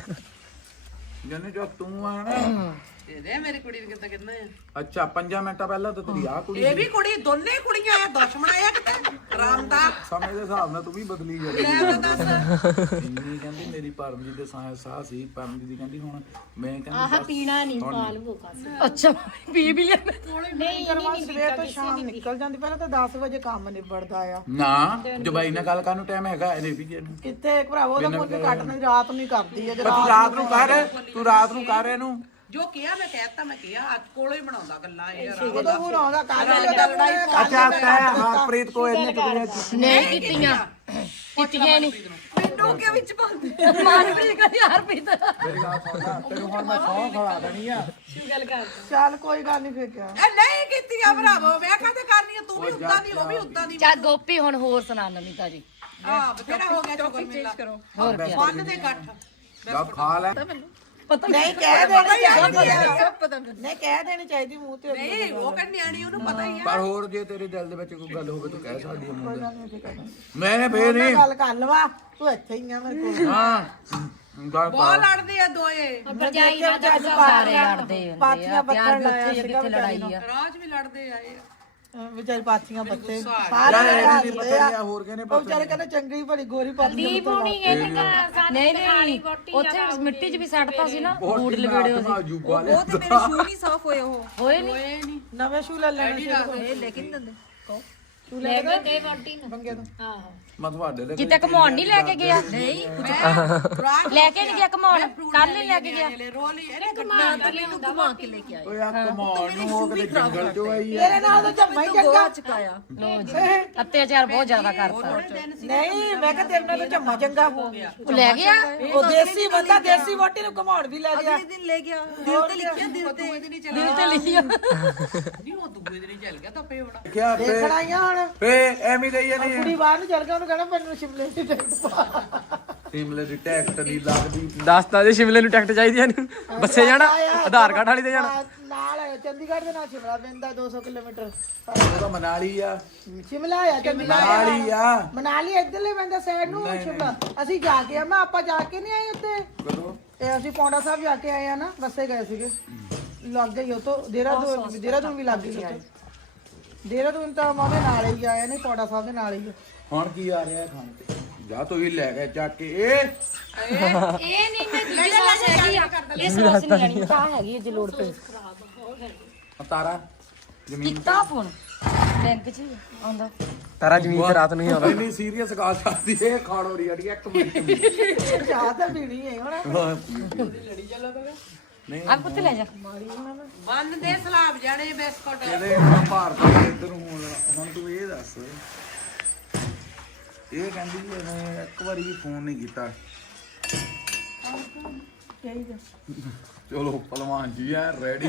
B: ਜਨੇ ਜੋ ਤੂੰ ਆ ਨਾ
C: ਦੇ ਦੇ ਮੇਰੀ ਕੁੜੀ ਨੂੰ ਕਿੱਦਾਂ ਕਿੰਨਾ ਆ
B: ਅੱਛਾ ਪੰਜਾਂ ਮਿੰਟਾਂ ਪਹਿਲਾਂ ਤਾਂ ਤੇਰੀ ਆ ਕੁੜੀ
C: ਇਹ ਵੀ ਕੁੜੀ ਦੋਨੇ ਕੁੜੀਆਂ ਆ ਦੁਸ਼ਮਣ ਆ ਕਿਤੇ ਰਾਮ ਦਾ
B: ਸਮੇਂ ਦੇ ਹਿਸਾਬ ਨਾਲ ਤੂੰ ਵੀ ਬਦਲੀ ਜਾਂਦੀ
C: ਲੈ ਤਾਂ ਦੱਸ
B: ਇੰਨੀ ਕਹਿੰਦੀ ਮੇਰੀ ਪਰਮਜੀਤ ਦੇ ਸਾਹ ਸਾਹ ਸੀ ਪਰਮਜੀਤ ਦੀ ਕਹਿੰਦੀ ਹੁਣ ਮੈਂ ਕਹਿੰਦੀ
A: ਆਹ ਪੀਣਾ ਨਹੀਂ ਪਾਲ ਭੁੱਖਾ ਸੀ ਅੱਛਾ ਪੀ ਵੀ ਲਿਆ ਨਹੀਂ
E: ਕਰਵਾ ਸਵੇਰ ਤੋਂ ਸ਼ਾਮ ਨਿਕਲ ਜਾਂਦੀ ਪਹਿਲਾਂ ਤਾਂ ਦਸ ਵਜੇ ਕੰਮ ਨਿਬੜਦਾ ਆ
B: ਨਾ ਜਬਾਈ ਨਾਲ ਗੱਲ ਕਰਨ ਨੂੰ ਟਾਈਮ ਹੈਗਾ ਇਹਨੇ ਵੀ ਇਹਨੂੰ
E: ਕਿੱਥੇ ਭਰਾਵੋ ਦਾ ਮੁੰਡੇ ਕੱਟਣੀ ਰਾਤ ਨੂੰ ਹੀ ਕਰਦੀ ਆ
B: ਪਰ ਤੂੰ ਰਾਤ ਨੂੰ ਕਰ ਤੂੰ ਰਾਤ ਨੂੰ ਕਰ ਇਹਨੂੰ
C: ਜੋ ਕਿਹਾ ਮੈਂ ਕਹਿਤਾ ਮੈਂ ਕਿਹਾ ਅੱਜ ਕੋਲੋਂ ਹੀ ਬਣਾਉਂਦਾ ਗੱਲਾਂ ਇਹ
E: ਉਦੋਂ ਹੁਣ ਆਉਂਦਾ ਕੱਲ ਉਹਦਾ ਲੜਾਈ
B: ਅੱਛਾ ਤੈ ਹਰਪ੍ਰੀਤ ਕੋ ਇਹਨੇ ਟੁਕੜੀਆਂ
A: ਨਹੀਂ ਕੀਤੀਆਂ ਕੀਤੀਆਂ ਨਹੀਂ
G: ਮੈਨੂੰ ਕਿਉਂ ਵਿੱਚ ਪਾਉਂਦੇ
A: ਮਾਰਪੀਟ ਕਰ ਯਾਰ ਪੀਤ
B: ਮੇਰੀ ਗੱਲ ਸੁਣਦਾ ਤੈਨੂੰ ਹੁਣ ਮੈਂ ਸੌਂ ਖਵਾ ਦੇਣੀ ਆ
A: ਕੀ ਗੱਲ ਕਰ
E: ਚੱਲ ਕੋਈ ਗੱਲ ਨਹੀਂ ਫੇਰ ਕਿਆ
C: ਇਹ ਨਹੀਂ ਕੀਤੀਆਂ ਭਰਾਵੋ ਮੈਂ ਕਹਤੇ ਕਰਨੀ ਆ ਤੂੰ ਵੀ ਉਦਾਂ ਦੀ ਉਹ ਵੀ ਉਦਾਂ ਦੀ
A: ਚਾ ਗੋਪੀ ਹੁਣ ਹੋਰ ਸੁਣਾ ਨਵੀਂ ਤਾਜੀ
C: ਹਾਂ ਬਥੇਰਾ ਹੋ ਗਿਆ ਚੋਕਰ ਮੇਲਾ ਕਰੋ
A: ਹੋਰ ਕੀ
C: ਬੰਨ ਦੇ ਇਕੱਠ
B: ਜਾ ਖਾ ਲੈ
A: ਪਤਾ
E: ਨਹੀਂ ਕਹਿ ਦੇਣੀ ਚਾਹੀਦੀ ਆ
G: ਸਭ ਪਤਾ ਮੈਨੂੰ
E: ਨਹੀਂ ਕਹਿ ਦੇਣੀ ਚਾਹੀਦੀ ਮੂੰਹ ਤੇ
C: ਨਹੀਂ ਉਹ ਕਹਿੰਦੀ ਨਿਆਣੀ ਉਹਨੂੰ ਪਤਾ ਹੀ ਆ
B: ਪਰ ਹੋਰ ਜੇ ਤੇਰੇ ਦਿਲ ਦੇ ਵਿੱਚ ਕੋਈ ਗੱਲ ਹੋਵੇ ਤੂੰ ਕਹਿ ਸਕਦੀ ਹੈ ਮੁੰਡੇ ਮੈਂ ਫੇਰ
E: ਮੈਂ
B: ਨਹੀਂ
E: ਗੱਲ ਕਰ ਲਵਾ ਤੂੰ ਇੱਥੇ ਹੀ ਆ ਮੇਰੇ ਕੋਲ
B: ਹਾਂ ਗੱਲ
C: ਬਹੁਤ ਲੜਦੇ ਆ ਦੋਏ
A: ਭਰਜਾਈ ਨਾਲ ਤਾਂ ਸਾਰੇ ਲੜਦੇ ਹੁੰਦੇ ਆ
E: ਪਾਥੀਆਂ
A: ਪਿਆਰ
E: ਬੱਤਣ
A: ਬੱਚੇ
E: ਲਾਇਆ
A: ਕਿੱਥੇ
E: ਸੀਗਾ
A: ਲੜਾਈ ਆ
C: ਰਾਜ ਵੀ ਲੜਦੇ ਆਏ ਆ
E: ਵਿਚਾਰੀ ਪਾਥੀਆਂ ਬੱਤੇ
B: ਯਾਰ
E: ਸਾਰੇ
B: ਇਹਨੇ ਨਹੀਂ ਪਤਾ ਨਹੀਂ ਹੋਰ ਕਿਹਨੇ
E: ਉਹ
B: ਪਤਾ
E: ਵਿਚਾਰੇ ਕਹਿੰਦੇ ਚੰਗੀ ਭਲੀ ਗੋਰੀ ਪਾਥੀਆਂ
A: ਦੀਪ ਹੋਣੀ ਇਹ ਤਾਂ ਨਹੀਂ ਨਹੀਂ ਉੱਥੇ ਮਿੱਟੀ 'ਚ ਵੀ ਸੱਟਤਾ ਸੀ ਨਾ ਬੂਟ ਲਵੇੜੇ
B: ਉਹਦੇ ਜੂਬਾ
G: ਉਹ ਤੇ ਮੇਰੇ ਸ਼ੂ ਨਹੀਂ ਸਾਫ਼ ਹੋਏ ਉਹ
A: ਹੋਏ ਨਹੀਂ
E: ਨਵੇਂ ਸ਼ੂ ਲੈ ਲੈਣੇ ਸੀ
G: ਇਹ ਲੈ ਕੇ ਨਹੀਂ ਦਿੰਦੇ
A: ਲੈ ਕੇ ਦੇ ਵੋਟੀ ਨੂੰ
E: ਬੰਗੇ ਤੋਂ
A: ਆਹੋ
B: ਮੈਂ ਤੁਹਾਡੇ ਦੇ
A: ਕਿਤੇ ਘਮਾਉਣ ਨਹੀਂ ਲੈ ਕੇ ਗਿਆ ਨਹੀਂ
C: ਰਾਜ
A: ਲੈ ਕੇ ਨਹੀਂ ਗਿਆ ਘਮਾਉਣ ਕੱਲ ਨਹੀਂ ਲੈ ਕੇ ਗਿਆ
C: ਰੋਲ ਹੀ ਇਹਨੇ
G: ਨਾ ਤਾਂ ਮੈਨੂੰ ਘੁਮਾ ਕੇ ਲੈ ਕੇ ਆਏ
B: ਓਏ ਆ ਕਮਾਉਣ ਨੂੰ ਹੋ ਕੇ ਜੰਗਲ ਚੋਂ ਆਈ ਆ
E: ਤੇਰੇ ਨਾਲ ਤਾਂ ਜੰਮਾ ਹੀ ਚੰਗਾ
G: ਗੋਆ ਚੁਕਾਇਆ
A: ਅਤਿਆਚਾਰ ਬਹੁਤ ਜ਼ਿਆਦਾ ਕਰਤਾ
E: ਨਹੀਂ ਮੈਂ ਕਿਹਾ ਤੇਰੇ ਨਾਲ ਤਾਂ ਜੰਮਾ ਚੰਗਾ ਹੋ ਗਿਆ
A: ਉਹ ਲੈ ਗਿਆ
E: ਉਹ ਦੇਸੀ ਬੰਦਾ ਦੇਸੀ ਵੋਟੀ ਨੂੰ ਘਮਾਉਣ ਵੀ ਲੈ ਗਿਆ
G: ਅਗਲੇ ਦਿਨ ਲੈ ਗਿਆ ਦਿਲ ਤੇ ਲਿਖਿਆ ਦਿਲ ਤੇ
A: ਦਿਲ ਤੇ ਲਿਖਿਆ
C: ਨਹੀਂ ਉਹ ਦੂਏ ਦਿਨ ਹੀ ਚੱਲ ਗਿਆ ਤਾਂ ਪੇ ਹੋਣਾ
B: ਕਿਆ ਫੇ
E: ਦੇਖਣਾ ਹੀ ਆ ਹੁਣ
B: ਫੇ ਐਵੇਂ ਗਈ ਨਹੀਂ
E: ਕੁੜੀ ਬਾਹਰ ਨੂੰ ਚੱਲ ਗਿਆ ਉਹਨੂੰ ਕਹਿਣਾ ਮੈਨੂੰ ਸ਼ਿਮਲੇ ਦੀ ਟਿਕਟ ਪਾ
B: ਸਿਮਲੇ ਦੀ ਟੈਕਟ ਨਹੀਂ ਲੱਗਦੀ
D: ਦੱਸਤਾ ਜੇ ਸ਼ਿਮਲੇ ਨੂੰ ਟਿਕਟ ਚਾਹੀਦੀ ਹੈ ਬੱਸੇ ਜਾਣਾ ਆਧਾਰ ਕਾਰਡ ਵਾਲੀ ਤੇ ਜਾਣਾ
E: ਨਾਲ ਚੰਡੀਗੜ੍ਹ ਦੇ ਨਾਲ ਸ਼ਿਮਲਾ ਪੈਂਦਾ ਦੋ ਸੌ ਕਿਲੋਮੀਟਰ
B: ਉਹ ਤਾਂ ਮਨਾਲੀ ਆ
E: ਸ਼ਿਮਲਾ ਆ ਚੰਡੀਗੜ੍ਹ
B: ਮਨਾਲੀ ਆ
E: ਮਨਾਲੀ ਇੱਧਰਲੇ ਪੈਂਦਾ ਸਾਈਡ ਨੂੰ ਸ਼ਿਮਲਾ ਅਸੀਂ ਜਾ ਕੇ ਆ ਮੈਂ ਆਪਾਂ ਜਾ ਕੇ ਨਹੀਂ ਆਏ ਉੱਤੇ
B: ਕਦੋਂ
E: ਇਹ ਅਸੀਂ ਪੌਂਡਾ ਸਾਹਿਬ ਜਾ ਕੇ ਆਏ ਆ ਨਾ ਬੱਸੇ ਗਏ ਸੀਗੇ ਲੱਗ ਗਈ ਉਹ ਤੋਂ ਦੇਹਰਾਦੂਨ ਦੇਹਰਾਦੂਨ ਵੀ ਲੱਗ ਗਈ ਉੱਥੇ ਦੇਹਰਾਦੂਨ ਤਾਂ ਮਾਮੇ ਨਾਲ ਹੀ ਆਏ ਨੇ ਪੌਂਡਾ ਸਾਹਿਬ ਦੇ ਨਾਲ ਹੀ
B: ਹੁਣ ਕੀ ਆ ਰਿਹਾ ਖਾਣ ਤੇ ਜਾ ਤੂੰ ਵੀ ਲੈ ਕੇ ਚੱਕ ਕੇ ਇਹ
A: ਇਹ ਨਹੀਂ ਮੈਂ ਦੂਜੀ ਸੌਸ ਹੈਗੀ ਆ ਇਹ ਸੌਸ ਨਹੀਂ ਆਣੀ ਤਾਂ ਹੈਗੀ ਜੇ ਲੋੜ ਪਈ
B: ਤਾਰਾ ਜ਼ਮੀਨ
A: ਕੀਤਾ ਫੋਨ ਬੈਂਕ 'ਚ ਆਉਂਦਾ
D: ਤਾਰਾ ਜ਼ਮੀਨ ਤੇ ਰਾਤ ਨੂੰ ਹੀ ਆਉਂਦਾ
B: ਇੰਨੀ ਸੀਰੀਅਸ ਗੱਲ ਚੱਲਦੀ ਇਹ ਖਾਣ ਹੋ ਰਹੀ ਅੜੀ ਇੱਕ ਮਿੰਟ
E: ਚਾਹ ਤਾਂ ਪੀਣੀ ਹੈ ਹੁਣ
B: ਨਹੀਂ
A: ਆ ਪੁੱਤ ਲੈ ਜਾ
C: ਬੰਨ ਦੇ ਸਲਾਬ ਜਾਣੇ ਬਿਸਕੁਟ
B: ਇਹਦੇ ਭਾਰਤ ਦੇ ਇੱਧਰ ਨੂੰ ਹੁਣ ਹੁਣ ਤੂੰ ਇਹ ਦੱਸ ਇਹ ਕਹਿੰਦੀ ਵੀ ਇਹਨੇ ਇੱਕ ਵਾਰੀ ਵੀ ਫੋਨ ਨਹੀਂ ਕੀਤਾ ਚਲੋ ਪਹਿਲਵਾਨ ਜੀ ਆ ਰੈਡੀ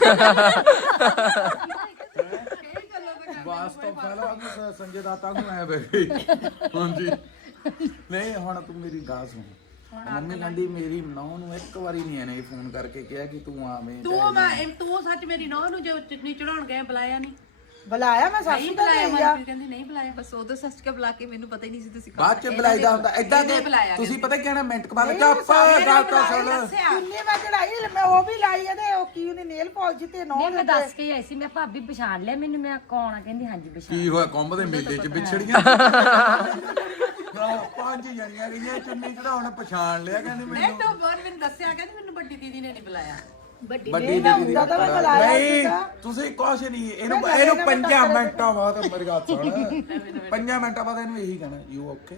B: ਵਾਸਤਵ ਪਹਿਲਵਾਨ ਸੰਜੇ ਦਾਤਾ ਨੂੰ ਆਇਆ ਬੇਬੀ ਹਾਂਜੀ ਨਹੀਂ ਹੁਣ ਤੂੰ ਮੇਰੀ ਗੱਲ ਸੁਣ ਮੰਮੀ ਕਹਿੰਦੀ ਮੇਰੀ ਨੌਂ ਨੂੰ ਇੱਕ ਵਾਰੀ ਨਹੀਂ ਇਹਨੇ ਫੋਨ ਕਰਕੇ ਕਿਹਾ ਕਿ ਤੂੰ ਆਵੇਂ
C: ਤੂੰ ਮੈਂ ਤੂੰ ਸੱਚ ਮੇਰੀ ਨੌਂ ਨੂੰ ਜੋ ਚਟਨੀ ਚੜਾਉਣ ਗਏ ਬੁਲਾਇਆ ਨਹੀਂ
E: ਬੁਲਾਇਆ ਮੈਂ ਸੱਸ
C: ਨਹੀਂ
E: ਨੂੰ
C: ਬੁਲਾਇਆ
E: ਤਾਂ
C: ਮਨਪ੍ਰੀਤ ਕਹਿੰਦੀ ਨਹੀਂ ਬੁਲਾਇਆ
G: ਬਸ ਉਦੋਂ ਸੱਚ ਕੇ ਬੁਲਾ ਕੇ ਮੈਨੂੰ ਪਤਾ ਹੀ ਨਹੀਂ ਸੀ ਤੁਸੀਂ
B: ਬਾਅਦ ਚ ਬੁਲਾਈਦਾ ਹੁੰਦਾ ਏਦਾਂ ਦੇ ਤੁਸੀਂ ਪਤਾ ਕੀ ਕਹਿਣਾ ਮਿੰਟ ਕੁ ਬਾਅਦ ਚੱਪ ਗੱਲ ਤਾਂ ਸੁਣ
E: ਕਿੰਨੀ ਮੈਂ ਚੜਾਈ ਮੈਂ ਉਹ ਵੀ ਲਾਈ ਇਹਦੇ ਉਹ ਕੀ ਉਹਨੇ ਨੇਲ ਪਾਲਿਸ਼ ਤੇ ਨੌ
A: ਮੈਂ ਦੱਸ ਕੇ ਆਈ ਸੀ ਮੈਂ ਭਾਬੀ ਪਛਾਣ ਲਿਆ ਮੈਨੂੰ ਮੈਂ ਕੌਣ ਆ ਕਹਿੰਦੀ ਹਾਂਜੀ ਪਛਾਣ
B: ਕੀ ਹੋਇਆ ਕੁੰਭ ਦੇ ਮੇਲੇ ਚ ਵਿਛੜੀਆਂ ਪੰਜ ਜਣੀਆਂ ਗਈਆਂ ਚੁੰਨੀ ਚੜਾਉਣ ਪਛਾਣ ਲਿਆ ਕਹਿੰਦੇ
C: ਨਹੀਂ
B: ਮੈਨੂੰ
C: ਤੂੰ ਬਹੁਤ ਮੈਨੂੰ ਦੱਸਿਆ ਕਹਿੰਦੀ ਮੈਨੂੰ ਵੱਡੀ ਦੀਦੀ ਨੇ ਨਹੀਂ ਬੁਲਾਇਆ
B: ਵੱਡੀ ਦੀਦੀ ਦੀ ਨਹੀਂ ਤੁਸੀਂ ਕੁਛ ਨਹੀਂ ਇਹਨੂੰ ਇਹਨੂੰ ਪੰਜਾਂ ਮਿੰਟਾਂ ਬਾਅਦ ਮੇਰੀ ਗੱਲ ਸੁਣ ਪੰਜਾਂ ਮਿੰਟਾਂ ਬਾਅਦ ਇਹਨੂੰ ਇਹੀ ਕਹਿਣਾ ਯੂ ਓਕੇ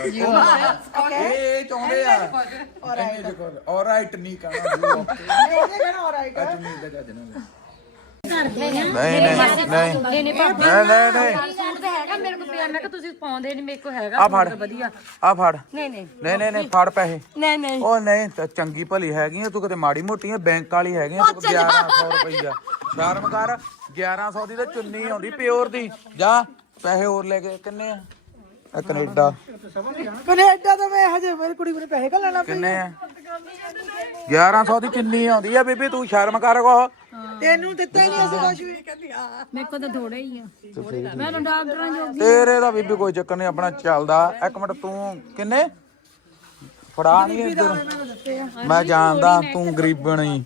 B: ਇਹ ਚਾਹੁੰਦੇ ਆ ਆਲਰਾਈਟ ਨਹੀਂ ਕਹਿਣਾ ਯੂ ਓਕੇ
E: ਉਹਨੇ ਕਹਿਣਾ ਆਲਰਾਈਟ
B: ਚੁੰਨੀ ਦਾ ਜੱਜ ਨਾ
A: ਨਹੀਂ
B: ਨਹੀਂ ਨਹੀਂ ਨਹੀਂ
A: ਨਹੀਂ ਭਾਬੀ
B: ਨਹੀਂ ਨਹੀਂ
A: ਸੂਟ ਤਾਂ ਹੈਗਾ ਮੇਰੇ ਕੋਲ ਪਿਆ ਮੈਂ ਕਿਹਾ ਤੁਸੀਂ ਪਾਉਂਦੇ ਨਹੀਂ ਮੇਰੇ ਕੋਲ
B: ਆ
A: ਹੈਗਾ
B: ਫੜ
A: ਵਧੀਆ
B: ਆ ਫੜ
A: ਨਹੀਂ ਨਹੀਂ
B: ਨਹੀਂ ਨਹੀਂ ਨਹੀਂ ਫੜ ਪੈਸੇ
A: ਨਹੀਂ ਨਹੀਂ
B: ਉਹ ਨਹੀਂ ਤਾਂ ਚੰਗੀ ਭਲੀ ਹੈਗੀ ਆ ਤੂੰ ਕਿਤੇ ਮਾੜੀ ਮੋਟੀ ਆ ਬੈਂਕ ਵਾਲੀ ਹੈਗੀ ਆ ਤੂੰ ਗਿਆਰਾਂ ਸੌ ਰੁਪਈਆ ਸ਼ਰਮ ਕਰ ਗਿਆਰਾਂ ਸੌ ਦੀ ਤਾਂ ਚੁੰਨੀ ਆਉਂਦੀ ਪਿਓਰ ਦੀ ਜਾ ਪੈਸੇ ਹੋਰ ਲੈ ਕੇ ਕਿੰਨੇ ਆ ਆ ਕੈਨੇਡਾ
E: ਕੈਨੇਡਾ ਤਾਂ ਮੈਂ ਹਜੇ ਮੇਰੀ ਕੁੜੀ ਕੋਲ ਪੈਸੇ ਕਾ ਲੈਣਾ
B: ਕਿੰਨੇ ਆ ਗਿਆਰਾਂ ਸੌ ਦੀ ਚੁੰਨੀ ਆਉਂਦੀ ਆ ਬੀਬੀ ਤੂੰ ਸ਼ਰਮ ਕਰ ਕੋ
E: ਤੈਨੂੰ ਦਿੱਤਾ ਹੀ ਨਹੀਂ ਅਸੀਂ ਕੁਝ ਵੀ
A: ਮੇਰੇ ਕੋਲ ਤਾਂ ਥੋੜੇ ਹੀ ਆ ਮੈਂ ਤਾਂ ਡਾਕਟਰਾਂ ਜੋ
B: ਤੇਰੇ ਦਾ ਬੀਬੀ ਕੋਈ ਚੱਕਰ ਨਹੀਂ ਆਪਣਾ ਚੱਲਦਾ ਇੱਕ ਮਿੰਟ ਤੂੰ ਕਿੰਨੇ ਫੜਾ ਨਹੀਂ ਇੱਧਰ ਮੈਂ ਜਾਣਦਾ ਤੂੰ ਗਰੀਬਣੀ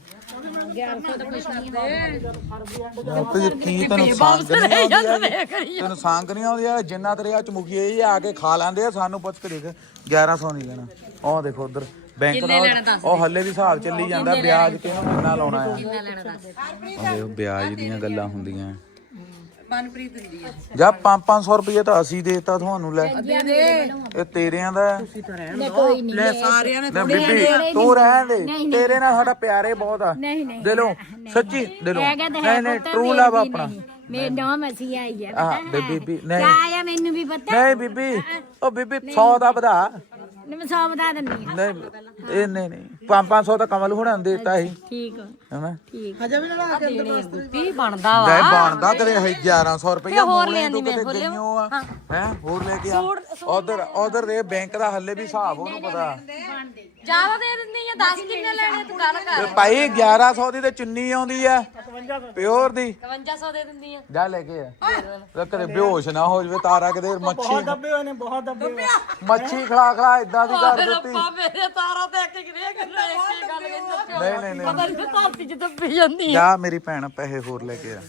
B: ਤੇ ਕੀ ਤੈਨੂੰ ਸੰਗ ਨਹੀਂ ਆਉਂਦੀ ਤੈਨੂੰ ਸੰਗ ਨਹੀਂ ਆਉਂਦੀ ਯਾਰ ਜਿੰਨਾ ਤੇਰੇ ਆ ਚਮੁਖੀਏ ਇਹ ਆ ਕੇ ਖਾ ਲੈਂਦੇ ਆ ਸਾਨੂੰ ਪੁੱਛ ਕੇ ਦੇਖ ਗਿਆਰਾਂ ਸੌ ਨਹੀਂ ਦੇਣਾ ਉਹ ਦੇਖੋ ਉਧਰ ਬੈਂਕ ਦਾ ਉਹ ਹੱਲੇ ਵੀ ਹਿਸਾਬ ਚੱਲੀ ਜਾਂਦਾ ਵਿਆਜ ਕਿਹਨੂੰ ਕਿੰਨਾ ਲਾਉਣਾ ਆ ਉਹ ਵਿਆਜ ਦੀਆਂ ਗੱਲਾਂ ਹੁੰਦੀਆਂ
C: ਮਨਪ੍ਰੀਤ ਦਿੰਦੀ ਆ
B: ਜਾਂ ਪੰਜ ਪੰਜ ਸੌ ਰੁਪਏ ਤਾਂ ਅਸੀਂ ਦੇਤਾ ਤੁਹਾਨੂੰ ਲੈ ਇਹ ਤੇਰਿਆਂ ਦਾ
C: ਲੈ ਸਾਰਿਆਂ ਨੇ
B: ਨਾ ਬੀਬੀ ਤੂੰ ਰਹਿਣ ਦੇ ਤੇਰੇ ਨਾਲ ਸਾਡਾ ਪਿਆਰੇ ਬਹੁਤ ਆ ਦਿਲੋਂ ਸੱਚੀ ਦਿਲੋਂ ਨਹੀਂ ਨਹੀਂ ਟਰੂ ਲਵ ਆਪਣਾ
A: ਮੇਰੇ ਨਾਮ ਅਸੀਂ ਆਈ ਹੈ
B: ਆ ਬੀਬੀ ਨਹੀਂ
A: ਆਇਆ ਮੈਨੂੰ ਵੀ ਪਤਾ
B: ਨਹੀਂ ਬੀਬੀ ਉਹ ਬੀਬੀ ਸੌ ਦਾ ਵਧਾ
A: ਮੈਂ ਸੌ ਬਤਾ ਦਿੰਦੀ ਹਾਂ
B: ਨਹੀਂ ਇਹ ਨਹੀਂ ਨਹੀਂ ਪੰਜ ਪੰਜ ਸੌ ਤਾਂ ਕਮਲ ਹੁਣਾਂ ਨੂੰ ਦੇਤਾ ਸੀ
A: ਠੀਕ ਆ
B: ਹੈਨਾ
E: ਹਜੇ ਵੀ ਨਾ ਕੇ ਅੰਦਰ ਵਾਸਤੇ
A: ਕੀ ਬਣਦਾ ਵਾ
B: ਲੈ ਬਣਦਾ ਕਦੇ ਗਿਆਰਾਂ ਸੌ ਰੁਪਏ ਹੋਰ ਲੈ ਆਂਦੀ ਮੈਂ ਗਈਓ ਆ ਹੈ ਹੋਰ ਲੈ ਕੇ ਆ ਉਧਰ ਉਧਰ ਦੇ ਬੈਂਕ ਦਾ ਹੱਲੇ ਵੀ ਹਿਸਾਬ ਉਹਨੂੰ ਪਤਾ
A: ਜ਼ਿਆਦਾ ਦੇ ਦਿੰਦੀ ਆ ਦਸ ਕਿੰਨੇ ਲੈਣੇ ਤੂੰ ਗੱਲ ਕਰ
B: ਤੇ ਭਾਈ ਗਿਆਰਾਂ ਸੌ ਦੀ ਤੇ ਚੁੰਨੀ ਆਉਂਦੀ ਆ ਪਿਓਰ ਦੀ
A: ਇਕਵੰਜਾ ਸੌ ਦੇ ਦਿੰਦੀ ਆ
B: ਜਾ ਲੈ ਕੇ ਆ ਤੇ ਕਦੇ ਬੇਹੋਸ਼ ਨਾ ਹੋ ਜਵੇ ਤਾਰਾ ਕਿਤੇ ਮੱਛੀ
E: ਦੱਬੇ ਹੋਏ ਨੇ ਬਹੁਤ ਦੱਬੇ
B: ਮੱਛੀ ਖਲਾ ਖਲਾ ਇਦਾਂ ਦੀ ਕਰ ਦਿੱਤੀ
A: ਰੱਬਾ ਮੇਰੇ ਤਾਰਾ ਤੇ ਇੱਕ ਕਿਰੇ ਕਿਰੇ ਇੱਕ ਗੱਲ ਕਹਿੰਦਾ
B: ਨਹੀਂ ਨਹੀਂ ਨਹੀਂ
A: ਪਤਾ ਨਹੀਂ ਧਰਤੀ ਚ ਦੱਬੀ ਜਾਂਦੀ
B: ਜਾ ਮੇਰੀ ਭੈਣ ਪੈਸੇ ਹੋਰ ਲੈ ਕੇ ਆ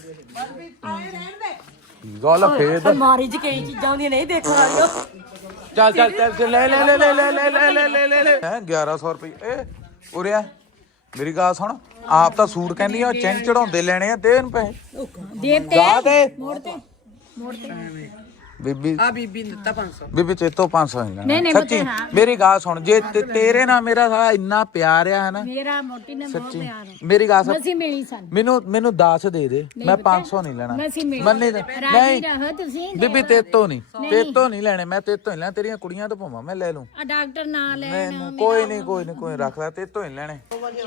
B: ਗੱਲ ਫੇਰ
A: ਮਾਰੀ ਚ ਕਈ ਚੀਜ਼ਾਂ ਹੁੰਦੀਆਂ ਨਹੀਂ ਦੇਖਣ ਵਾਲੀਆਂ
B: ਚੱਲ ਚੱਲ ਚੱਲ ਲੈ ਲੈ ਲੈ ਲੈ ਲੈ ਲੈ ਲੈ ਲੈ ਲੈ ਲੈ ਲੈ ਹੈ ਗਿਆਰਾਂ ਸੌ ਰੁਪਏ ਏ ਉਰਿਆ ਮੇਰੀ ਗੱਲ ਸੁਣ ਆਪ ਤਾਂ ਸੂਟ ਕਹਿੰਦੀ ਆ ਚੈਨ ਚੜਾਉਂਦੇ ਲੈਣੇ ਆ ਦੇ ਇਹਨੂੰ ਪੈਸੇ
A: ਦੇ
B: ਗਾ ਦੇ
A: ਮੋੜ ਤੇ ਮੋੜ ਤੇ
B: ਬੀਬੀ
C: ਆ ਬੀਬੀ ਨੇ ਦਿੱਤਾ ਪੰਜ ਸੌ
B: ਬੀਬੀ ਤੇ ਤੋਂ ਪੰਜ ਸੌ
A: ਨਹੀਂ,
B: ਨਹੀਂ
A: ਨਹੀਂ,
B: ਸੱਚੀ
A: ਪੁੱਤ, ਹਾਂ।
B: ਮੇਰੀ ਗੱਲ ਸੁਣ ਜੇ ਤੇ- ਤੇਰੇ ਨਾਲ ਮੇਰਾ ਸਾਲਾ ਇੰਨਾ ਪਿਆਰ ਆ ਨਾ
A: ਮੇਰਾ ਮੋਟੀ ਨੇ ਬਹੁਤ
B: ਸੱਚੀ
A: ਪਿਆਰ ਹੈ
B: ਮੇਰੀ ਗੱਲ ਸੁਣ
A: ਅਸੀਂ ਮਿਲੀ ਸਨ
B: ਮੈਨੂੰ ਮੈਨੂੰ ਦਸ ਦੇ ਦੇ ਮੈਂ ਪੰਜ ਸੌ ਨਹੀਂ ਲੈਣਾ
A: ਅਸੀਂ ਮਿਲੀ
B: ਮੰਨੀ ਦੇ
A: ਰਾਜੀ
B: ਨਹੀਂ
A: ਰਹੋ ਤੁਸੀਂ
B: ਬੀਬੀ ਤੇ ਤੋਂ ਨਹੀਂ ਤੇ ਤੋਂ ਨਹੀਂ ਲੈਣੇ ਮੈਂ ਤੇ ਤੋਂ ਹੀ ਲੈਣਾ ਤੇਰੀਆਂ ਕੁੜੀਆਂ ਤੋਂ ਭਾਵਾਂ ਮੈਂ ਲੈ ਲੂੰ
A: ਆ ਡਾਕਟਰ ਨਾ ਲੈ
B: ਨਹੀਂ ਨਹੀਂ ਕੋਈ ਨਹੀਂ ਕੋਈ ਨਹੀਂ ਕੋਈ ਰੱਖ ਲੈ ਤੇ ਤੋਂ ਹੀ ਲੈਣੇ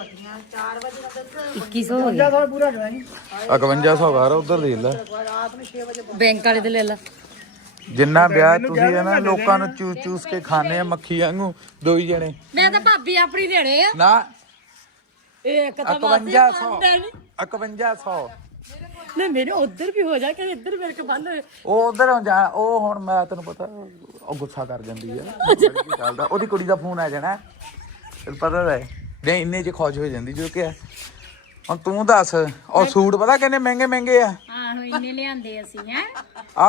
A: ਇੱਕੀ ਸੌ ਹੋ ਗਿਆ
E: ਪੂਰਾ ਕਰਾਈ
B: ਇਕਵੰਜਾ ਸੌ ਘਰ ਉਧਰ ਦੇ ਲੈ
A: ਬੈਂਕ ਵਾਲੇ ਤੇ ਲੈ ਲਾ
B: ਜਿੰਨਾ ਵਿਆਹ ਤੁਸੀਂ ਹੈ ਨਾ ਲੋਕਾਂ ਨੂੰ ਚੂਸ ਚੂਸ ਕੇ ਖਾਣੇ ਆ ਮੱਖੀ ਵਾਂਗੂ ਦੋ ਹੀ ਜਣੇ
A: ਮੈਂ ਤਾਂ ਭਾਬੀ ਆਪਣੀ ਦੇਣੇ ਆ
B: ਨਾ
A: ਇਹ ਇੱਕ ਤਾਂ
B: ਇਕਵੰਜਾ ਸੌ ਇਕਵੰਜਾ ਸੌ
A: ਨਹੀਂ ਮੇਰੇ ਉਧਰ ਵੀ ਹੋ ਜਾ ਕਿ ਇੱਧਰ ਮੇਰੇ ਕੋ ਬੰਦ ਹੋਏ
B: ਉਹ ਉਧਰ ਜਾ ਉਹ ਹੁਣ ਮੈਂ ਤੈਨੂੰ ਪਤਾ ਉਹ ਗੁੱਸਾ ਕਰ ਜਾਂਦੀ ਆ ਚੱਲਦਾ ਉਹਦੀ ਕੁੜੀ ਦਾ ਫੋਨ ਆ ਜਾਣਾ ਤੈਨੂੰ ਪਤਾ ਹੈ ਨਹੀਂ ਇੰਨੇ ਚ ਖੁਸ਼ ਹੋ ਜਾਂਦੀ ਜੋ ਕਿ ਹੁਣ ਤੂੰ ਦੱਸ ਉਹ ਸੂਟ ਪਤਾ ਕਿੰਨੇ ਮਹਿੰਗੇ ਮਹਿੰਗੇ ਆ
A: ਆਹੋ ਇੰਨੇ ਲਿਆਂਦੇ ਅਸੀਂ ਹੈ
B: ਆ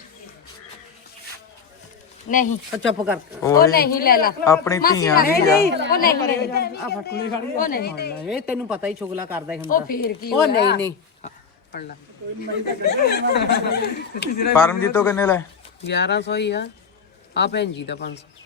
A: ਨਹੀਂ
C: ਚੁੱਪ ਕਰ
A: ਉਹ ਨਹੀਂ ਲੈ ਲਾ
B: ਆਪਣੀ ਧੀਆਂ ਦੀ ਆ
A: ਉਹ ਨਹੀਂ ਨਹੀਂ ਉਹ ਨਹੀਂ
C: ਇਹ ਤੈਨੂੰ ਪਤਾ ਹੀ ਚੁਗਲਾ ਕਰਦਾ ਹੀ
A: ਉਹ ਫੇਰ ਕੀ
C: ਉਹ ਨਹੀਂ ਨਹੀਂ ਫੜ ਲੈ
B: ਪਰਮਜੀਤ ਤੋਂ ਕਿੰਨੇ ਲੈ
C: ਗਿਆਰਾਂ ਸੌ ਹੀ ਆ ਆ ਭੈਣ ਜੀ ਦਾ ਪੰਜ ਸੌ